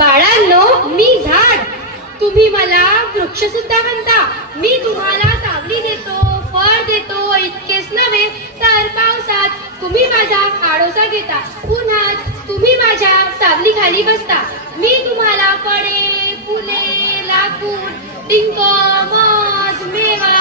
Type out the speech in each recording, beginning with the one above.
बाळांनो, मी झाड, तुम्ही मला वृक्ष सुद्धा म्हणता. मी तुम्हाला सावली देतो, फळ देतो. इतकेच नव्हे तर पावसात तुम्ही माझा आडोसा घेता, उन्हात तुम्ही माझ्या सावली खाली बसता. मी तुम्हाला फळे, फुले, लाकूड, डिंक, मध, मेवा,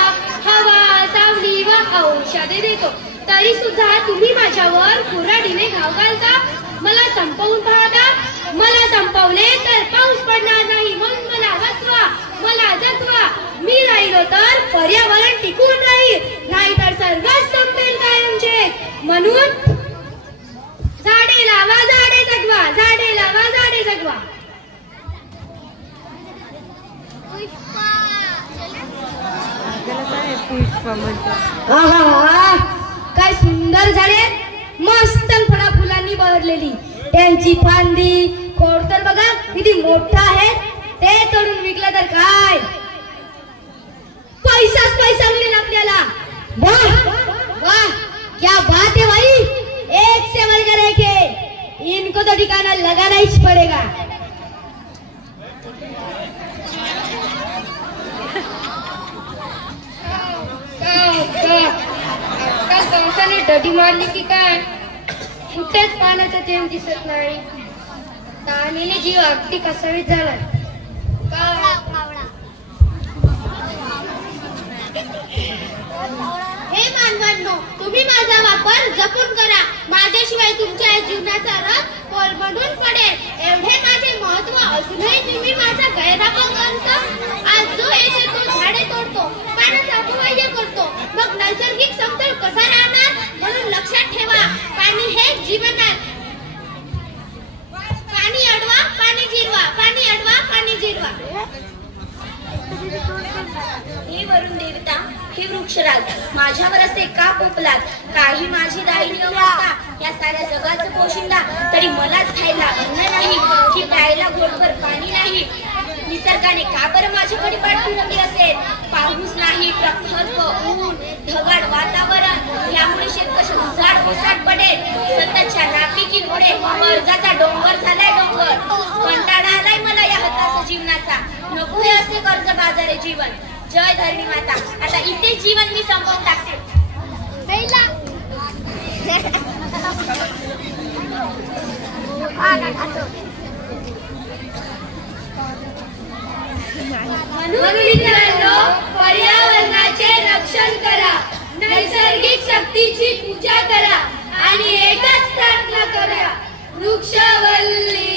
हवा, सावली व औषधे देतो. तरी सुद्धा तुम्ही माझ्यावर कुऱ्हाडीने घाव घालता, मला संपवून पाहता. मला संपवले तर पाऊस पडणार नाही, म्हणून मला वाचवा, मला जगवा. मी राहिलो तर पर्यावरण टिकून राहील, नाही तर सर्वच संपेल कायमचे. म्हणून झाडे लावा, झाडे जगवा, झाडे लावा, झाडे जगवा. काय सुंदर झाडे, मस्त फळा फुलांनी बहरलेली. त्यांची फांदी खोड तर बघा किती मोठा आहे. ते तोडून विकलं तर काय पैसाच पैसा मिळेल आपल्याला. वाह वाह, क्या बात है भाई, एक से बढ़कर एक है. इनको तो ठिकाना लगाना ही पड़ेगा. कंसाने डडी मारली की काय, कुठेच पाण्याचा थेंब दिसत नाही. ताणीने जीव अगदी कसावीत झाला. हे मानवांनो, तुम्ही माझा वापर जपून करा, माझ्याशिवाय तुमच्या जीवनाचा रथ कोलमडून पडेल. एवढे माझे महत्व असूनही तुम्ही माझा गैरवापर करता. आज जो येथे तो झाडे तोडतो, पाण्याचा अपव्यय करतो, मग नैसर्गिक समतोल कसा राहणार. म्हणून लक्षात ठेवा, पाणी हे जीवन आहे. पाणी अडवा, पाणी जिरवा, पाणी अडवा, पाणी जिरवा. हे वरुण देवता, हे वृक्षराज, माझ्यावर असे का पोपलात. काही माझी राहिली अवस्था, या साऱ्या जगाचं पोशिंदा, तरी मलाच खायला अन्न नाही की प्यायला घोटभर पाणी नाही. निसर्गाने का बरं माझ्याकडे पाठ फिरवली असेल. पाऊस नाही, प्रखर ऊन, ढगाळ वातावरण, यामुळे शेतकरी उजाड ओसाड पडेल. सततच्या नापिकीमुळे कर्जाचा डोंगर झालाय डोंगर. कंटाळा आलाय मला या हताश जीवनाचा. नकोय असे कर्ज बाजारे जीवन. जय धरणी माता. आता इथे जीवन मी संपवून टाकते. म्हणून मित्रांनो, पर्यावरणाचे रक्षण करा, नैसर्गिक शक्तीची पूजा करा आणि एकच प्रार्थना करा, वृक्षवल्ली